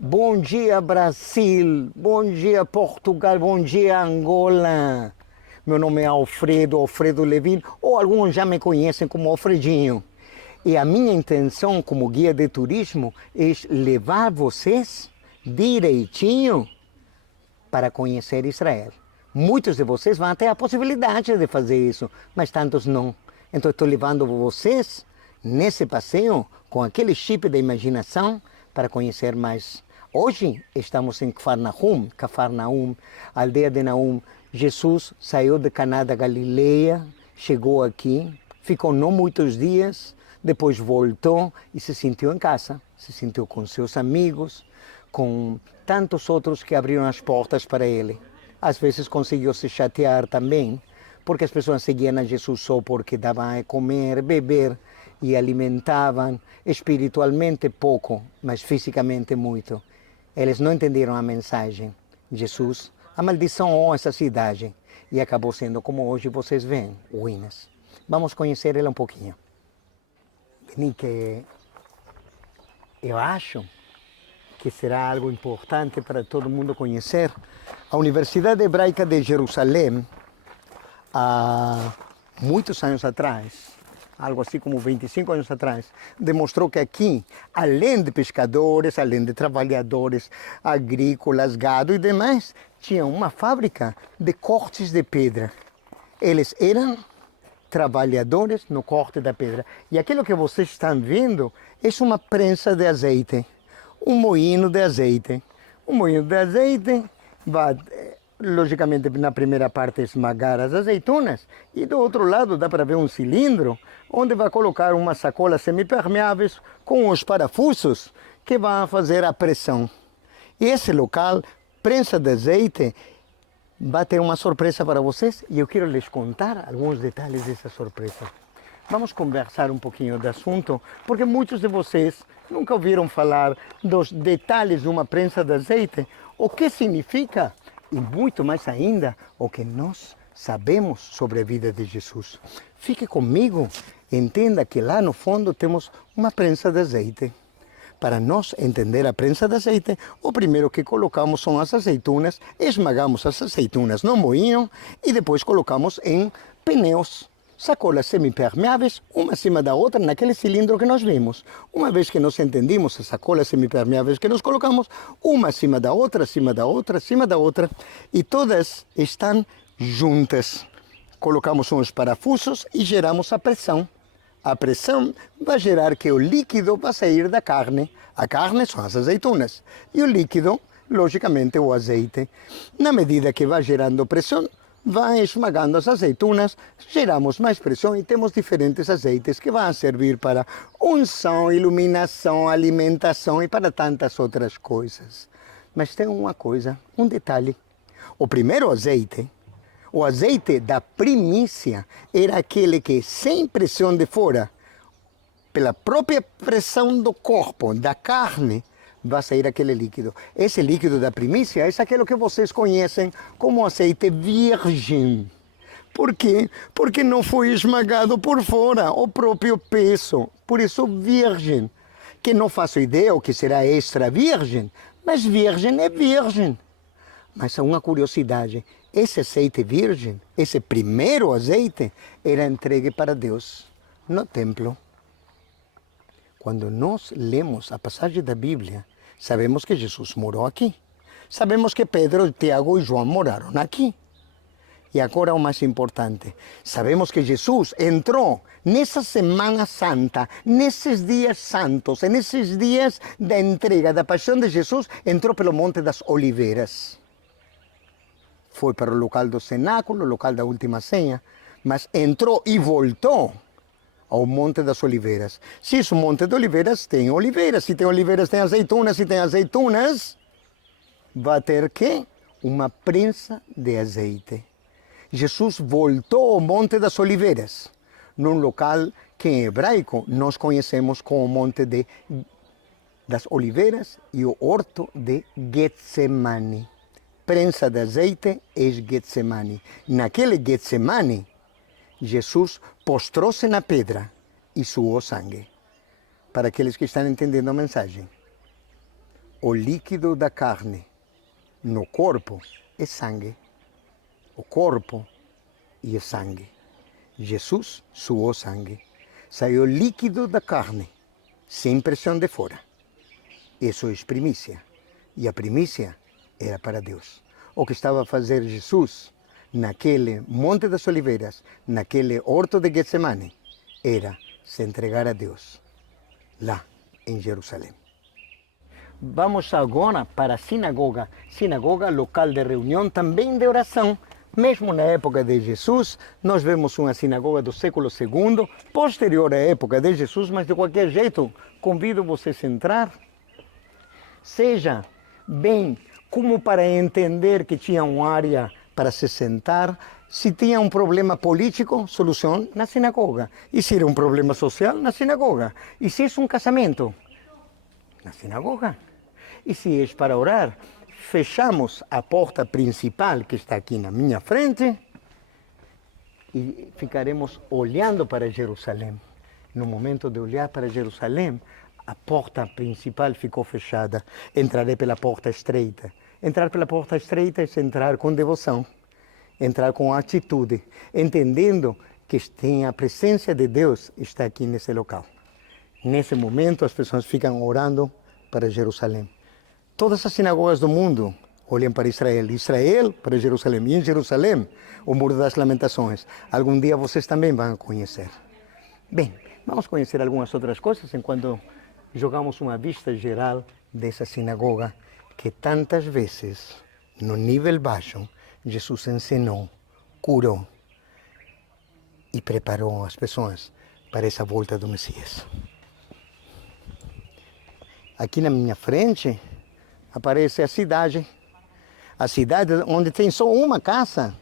Bom dia, Brasil. Bom dia, Portugal. Bom dia, Angola. Meu nome é Alfredo Levin, ou alguns já me conhecem como Alfredinho. E a minha intenção como guia de turismo é levar vocês direitinho para conhecer Israel. Muitos de vocês vão ter a possibilidade de fazer isso, mas tantos não. Então estou levando vocês nesse passeio com aquele chip da imaginação para conhecer mais. Hoje estamos em Cafarnaum, aldeia de Naum. Jesus saiu de Caná da Galileia, chegou aqui, ficou não muitos dias, depois voltou e se sentiu em casa, se sentiu com seus amigos, com tantos outros que abriram as portas para ele. Às vezes conseguiu se chatear também, porque as pessoas seguiam a Jesus só porque davam a comer, beber e alimentavam espiritualmente pouco, mas fisicamente muito. Eles não entenderam a mensagem. Jesus amaldiçoou essa cidade e acabou sendo como hoje vocês veem, ruínas. Vamos conhecer ela um pouquinho. Vem que eu acho que será algo importante para todo mundo conhecer. A Universidade Hebraica de Jerusalém, há muitos anos atrás, algo assim como 25 anos atrás, demonstrou que aqui, além de pescadores, além de trabalhadores agrícolas, gado e demais, tinha uma fábrica de cortes de pedra. Eles eram trabalhadores no corte da pedra. E aquilo que vocês estão vendo é uma prensa de azeite, um moinho de azeite. Um moinho de azeite vai, logicamente, na primeira parte esmagar as azeitonas, e do outro lado dá para ver um cilindro, onde vai colocar uma sacola semipermeáveis com os parafusos que vão fazer a pressão. E esse local, prensa de azeite, vai ter uma surpresa para vocês e eu quero lhes contar alguns detalhes dessa surpresa. Vamos conversar um pouquinho do assunto, porque muitos de vocês nunca ouviram falar dos detalhes de uma prensa de azeite, o que significa e muito mais ainda o que nós sabemos sobre a vida de Jesus. Fique comigo, entenda que lá no fundo temos uma prensa de azeite. Para nós entender a prensa de azeite, o primeiro que colocamos são as azeitonas, esmagamos as azeitonas no moinho e depois colocamos em pneus, sacolas semipermeáveis, uma acima da outra, naquele cilindro que nós vimos. Uma vez que nós entendimos as sacolas semipermeáveis que nós colocamos, uma acima da outra, acima da outra, acima da outra, e todas estão juntas. Colocamos uns parafusos e geramos a pressão. A pressão vai gerar que o líquido vai sair da carne. A carne são as azeitonas. E o líquido, logicamente, o azeite. Na medida que vai gerando pressão, vai esmagando as azeitonas, geramos mais pressão e temos diferentes azeites que vão servir para unção, iluminação, alimentação e para tantas outras coisas. Mas tem uma coisa, um detalhe. O primeiro azeite, o azeite da primícia, era aquele que, sem pressão de fora, pela própria pressão do corpo, da carne, vai sair aquele líquido. Esse líquido da primícia é aquilo que vocês conhecem como azeite virgem. Por quê? Porque não foi esmagado por fora, o próprio peso. Por isso, virgem. Que não faço ideia o que será extra virgem, mas virgem é virgem. Mas há uma curiosidade, esse azeite virgem, esse primeiro azeite, era entregue para Deus no templo. Quando nós lemos a passagem da Bíblia, sabemos que Jesus morou aqui. Sabemos que Pedro, Tiago e João moraram aqui. E agora o mais importante, sabemos que Jesus entrou nessa Semana Santa, nesses dias santos, nesses dias da entrega, da paixão de Jesus, entrou pelo Monte das Oliveiras. Foi para o local do cenáculo, o local da última ceia, mas entrou e voltou ao Monte das Oliveiras. Se o Monte de Oliveiras tem oliveiras, se tem oliveiras tem azeitonas, se tem azeitonas, vai ter que uma prensa de azeite. Jesus voltou ao Monte das Oliveiras, num local que em hebraico nós conhecemos como o Monte das Oliveiras e o Horto de Getsemane. Prensa de azeite é Getsemane. Naquele Getsemane, Jesus postrou-se na pedra e suou sangue. Para aqueles que estão entendendo a mensagem. o líquido da carne no corpo é sangue. O corpo e o sangue. Jesus suou sangue. Saiu líquido da carne, sem pressão de fora. Isso é primícia. E a primícia era para Deus. O que estava a fazer Jesus naquele Monte das Oliveiras, naquele horto de Getsemane, era se entregar a Deus, lá em Jerusalém. Vamos agora para a sinagoga. Sinagoga, local de reunião, também de oração. Mesmo na época de Jesus, nós vemos uma sinagoga do século II, posterior à época de Jesus, mas de qualquer jeito, convido vocês a entrar. Seja bem como para entender que tinha uma área para se sentar. Se tinha um problema político, solução na sinagoga. E se era um problema social, na sinagoga. E se é um casamento, na sinagoga. E se é para orar, fechamos a porta principal que está aqui na minha frente e ficaremos olhando para Jerusalém. No momento de olhar para Jerusalém, a porta principal ficou fechada. Entrarei pela porta estreita. Entrar pela porta estreita é entrar com devoção, entrar com atitude, entendendo que tem a presença de Deus está aqui nesse local. Nesse momento, as pessoas ficam orando para Jerusalém. Todas as sinagogas do mundo olham para Israel, Israel para Jerusalém, e em Jerusalém, o Muro das Lamentações. Algum dia vocês também vão conhecer. Bem, vamos conhecer algumas outras coisas enquanto jogamos uma vista geral dessa sinagoga que tantas vezes, no nível baixo, Jesus ensinou, curou e preparou as pessoas para essa volta do Messias. Aqui na minha frente aparece a cidade onde tem só uma casa.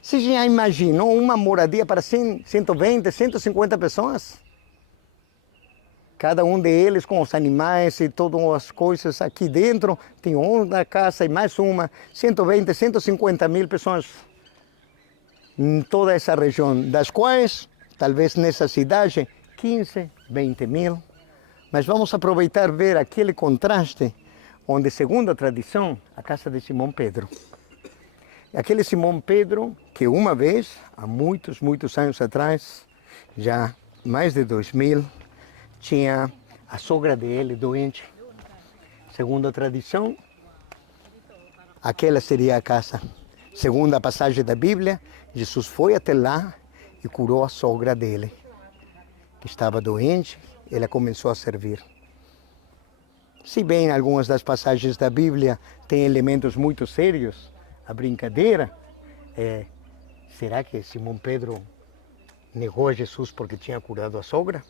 Você já imaginou uma moradia para 100, 120, 150 pessoas? Cada um deles com os animais e todas as coisas aqui dentro. Tem uma casa e mais uma. 120, 150 mil pessoas em toda essa região. Das quais, talvez nessa cidade, 15, 20 mil. Mas vamos aproveitar e ver aquele contraste onde, segundo a tradição, a casa de Simão Pedro. Aquele Simão Pedro que uma vez, há muitos, muitos anos atrás, já mais de 2000, tinha a sogra dele doente. Segundo a tradição, aquela seria a casa. Segundo a passagem da Bíblia, Jesus foi até lá e curou a sogra dele, que estava doente. Ela começou a servir. Se bem algumas das passagens da Bíblia têm elementos muito sérios, a brincadeira é: será que Simão Pedro negou a Jesus porque tinha curado a sogra?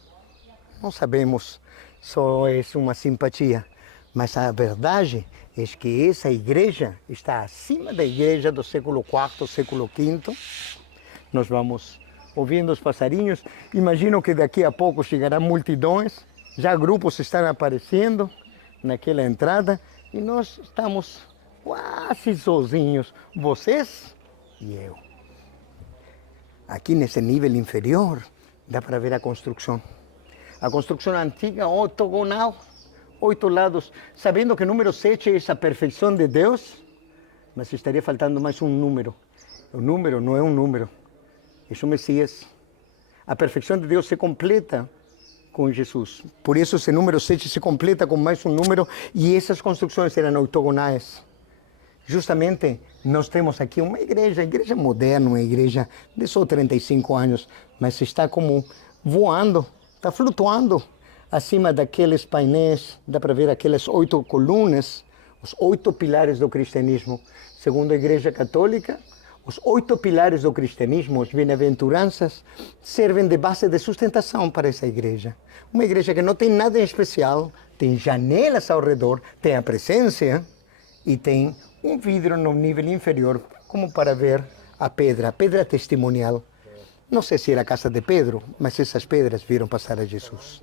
Não sabemos, só é uma simpatia. Mas a verdade é que essa igreja está acima da igreja do século IV, século V. Nós vamos ouvindo os passarinhos. Imagino que daqui a pouco chegarão multidões. Já grupos estão aparecendo naquela entrada. E nós estamos quase sozinhos, vocês e eu. Aqui nesse nível inferior dá para ver a construção. A construção antiga, octogonal, 8 lados, sabendo que o número 7 é a perfeição de Deus, mas estaria faltando mais um número. O número não é um número, é o Messias. A perfeição de Deus se completa com Jesus. Por isso esse número 7 se completa com mais um número, e essas construções eram octogonais. Justamente nós temos aqui uma igreja moderna, uma igreja de só 35 anos, mas está como voando, está flutuando acima daqueles painéis. Dá para ver aquelas 8 colunas, os 8 pilares do cristianismo. Segundo a Igreja Católica, os 8 pilares do cristianismo, as bem-aventuranças, servem de base de sustentação para essa igreja. Uma igreja que não tem nada em especial, tem janelas ao redor, tem a presença e tem um vidro no nível inferior, como para ver a pedra testemunial. Não sei se era a casa de Pedro, mas essas pedras viram passar a Jesus.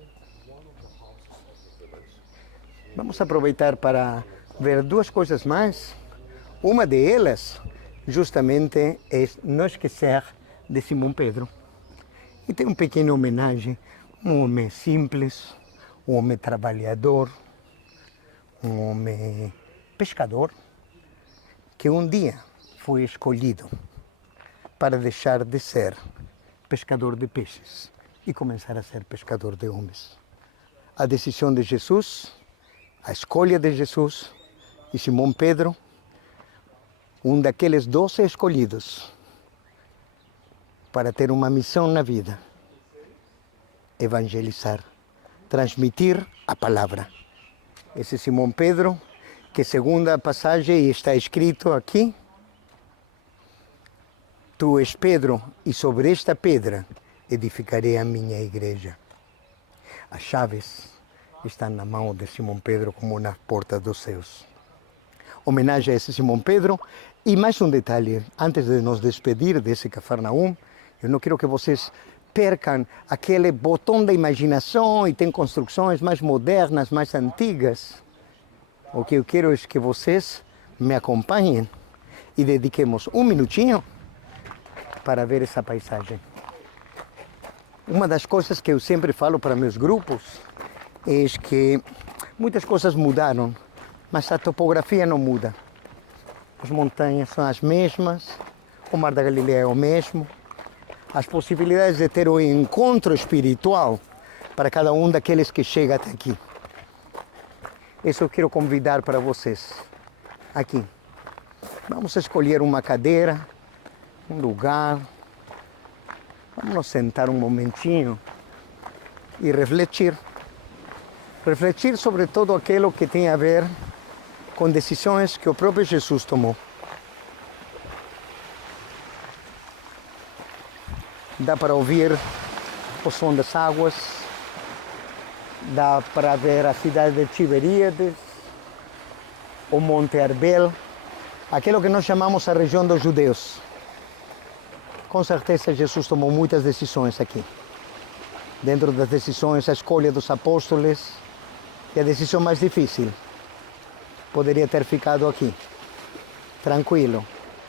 Vamos aproveitar para ver 2 coisas mais. Uma delas, justamente, é não esquecer de Simão Pedro. E tem uma pequena homenagem, um homem simples, um homem trabalhador, um homem pescador que um dia foi escolhido para deixar de ser pescador de peixes e começar a ser pescador de homens. A decisão de Jesus, a escolha de Jesus e Simão Pedro, um daqueles 12 escolhidos para ter uma missão na vida: evangelizar, transmitir a palavra. Esse Simão Pedro, que segundo a passagem está escrito aqui: Tu és Pedro, e sobre esta pedra edificarei a minha igreja. As chaves estão na mão de Simão Pedro como na porta dos céus. Homenagem a esse Simão Pedro. E mais um detalhe, antes de nos despedir desse Cafarnaum, eu não quero que vocês percam aquele botão da imaginação e tem construções mais modernas, mais antigas. O que eu quero é que vocês me acompanhem e dediquemos um minutinho para ver essa paisagem. Uma das coisas que eu sempre falo para meus grupos é que muitas coisas mudaram, mas a topografia não muda. As montanhas são as mesmas, o Mar da Galileia é o mesmo. As possibilidades de ter um encontro espiritual para cada um daqueles que chega até aqui. Isso eu quero convidar para vocês, aqui. Vamos escolher uma cadeira, um lugar. Vamos nos sentar um momentinho e refletir. Refletir sobre todo aquilo que tem a ver com decisões que o próprio Jesus tomou. Dá para ouvir o som das águas, dá para ver a cidade de Tiberíades, o Monte Arbel, aquilo que nós chamamos a região dos judeus. Com certeza Jesus tomou muitas decisões aqui. Dentro das decisões, a escolha dos apóstolos, e a decisão mais difícil poderia ter ficado aqui, tranquilo,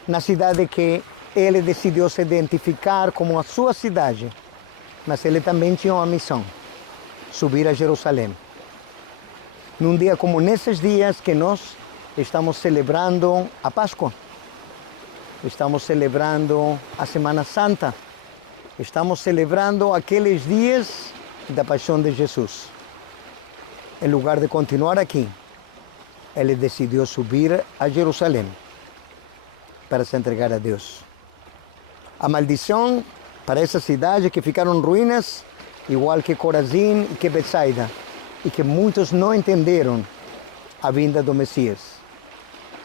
na cidade que ele decidiu se identificar como a sua cidade, mas ele também tinha uma missão: subir a Jerusalém. Num dia como nesses dias que nós estamos celebrando a Páscoa, estamos celebrando a Semana Santa, estamos celebrando aqueles dias da paixão de Jesus. Em lugar de continuar aqui, ele decidiu subir a Jerusalém para se entregar a Deus. A maldição para essa cidade que ficaram ruínas, igual que Corazim e que Betsaida, e que muitos não entenderam a vinda do Messias.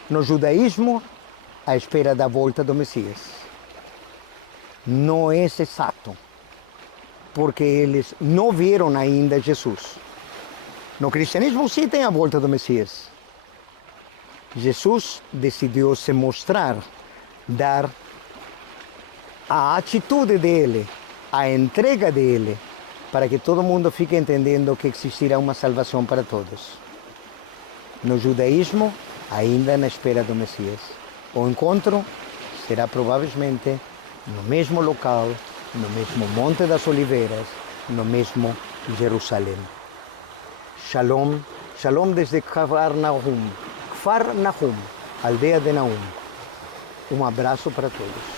No judaísmo, à espera da volta do Messias. Não é exato, porque eles não viram ainda Jesus. No cristianismo sim tem a volta do Messias. Jesus decidiu se mostrar, dar a atitude dele, a entrega dele, para que todo mundo fique entendendo que existirá uma salvação para todos. No judaísmo, ainda na espera do Messias. O encontro será provavelmente no mesmo local, no mesmo Monte das Oliveiras, no mesmo Jerusalém. Shalom, shalom desde Cafarnaum, aldeia de Naum. Um abraço para todos.